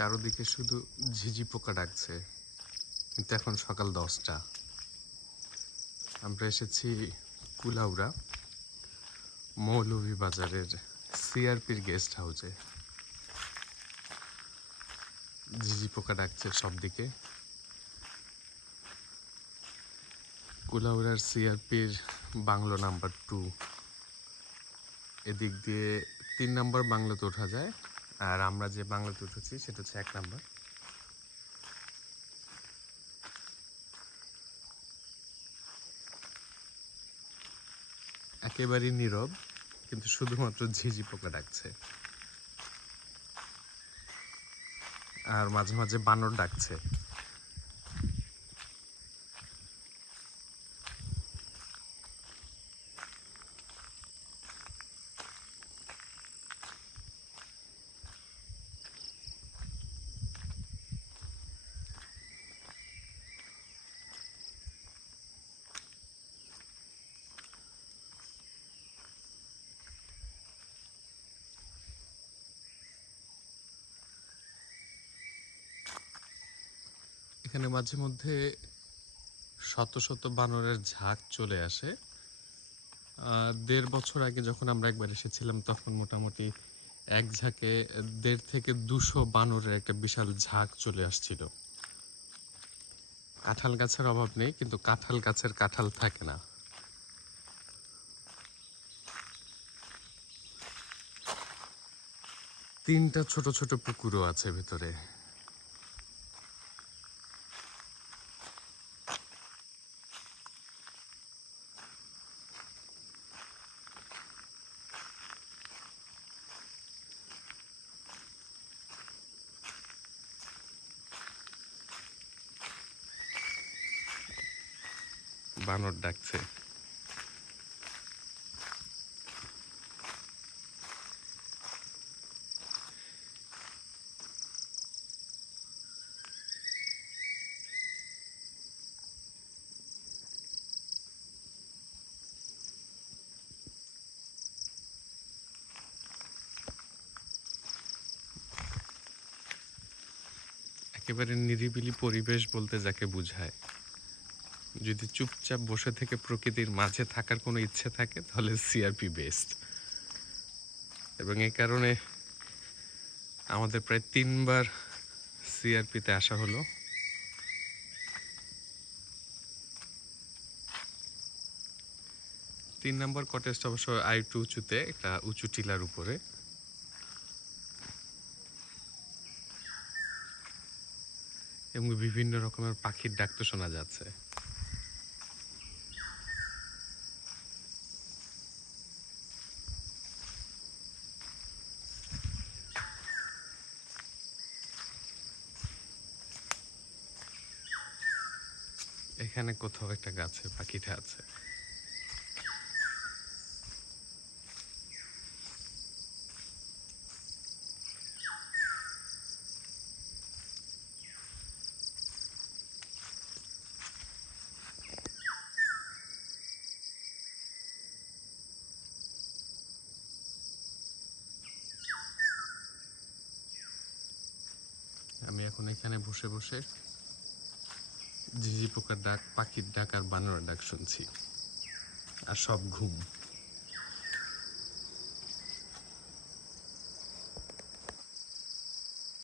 চারদিকে শুধু ঝিঝি পোকা ডাকছে, কিন্তু এখন সকাল 10টা। আমরা এসেছি কুলাউড়া মৌলভীবাজারের সিআরপির গেস্ট হাউসে। ঝিঝি পোকা ডাকছে সব দিকে। কুলাউড়ার সিআরপির বাংলো নাম্বার 2, এদিক দিয়ে 3 নম্বর বাংলোতে ওঠা যায়, আর আমরা যে বাংলোতে উঠেছি সেটা হচ্ছে 1 নম্বর। একেবারেই নীরব, কিন্তু শুধুমাত্র ঝিঝি পোকা ডাকছে, আর মাঝে মাঝে বানর ডাকছে। এখানে মাঝে মধ্যে শত শত বানরের ঝাঁক চলে আসে। 1.5 বছর আগে যখন আমরা একবার এসেছিলাম, তখন মোটামুটি এক ঝাঁকে 1.5 থেকে 200 বানরের একটা বিশাল ঝাঁক চলে আসছিল। কাঁঠাল গাছের অভাব নেই, কিন্তু কাঁঠাল গাছের কাঁঠাল থাকে না। তিনটা ছোট ছোট পুকুরও আছে ভিতরে। বানর ডাকছে। একেবারে নিরিবিলি পরিবেশ বলতে যাকে বোঝায়, যদি চুপচাপ বসে থেকে প্রকৃতির মাঝে থাকার কোনো ইচ্ছে থাকে, তাহলে সিআরপি বেস্ট। এবং এই কারণে আমাদের প্রায় 3 বার সিআরপিতে আসা হলো। তিন নম্বর কটেজটা অবশ্য আরেকটু উঁচুতে, একটা উঁচু টিলার উপরে। এবং বিভিন্ন রকমের পাখির ডাক তো শোনা যাচ্ছে। এখানে কোথাও একটা গাছে পাখিটা আছে। আমি এখন এখানে বসে বসে ঝিঝি পোকার ডাক, পাখির ডাক আর বানরের ডাক শুনছি, আর সব ঘুম।